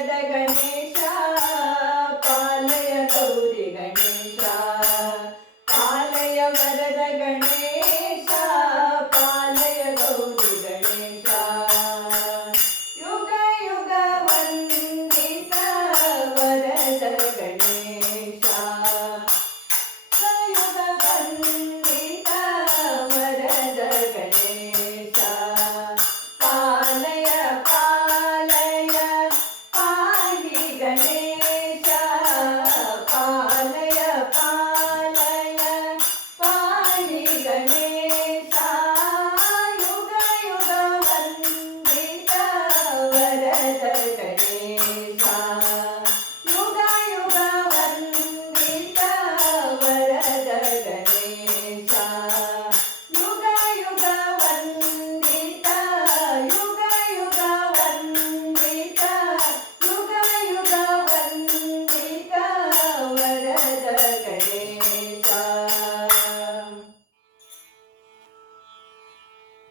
ವರದ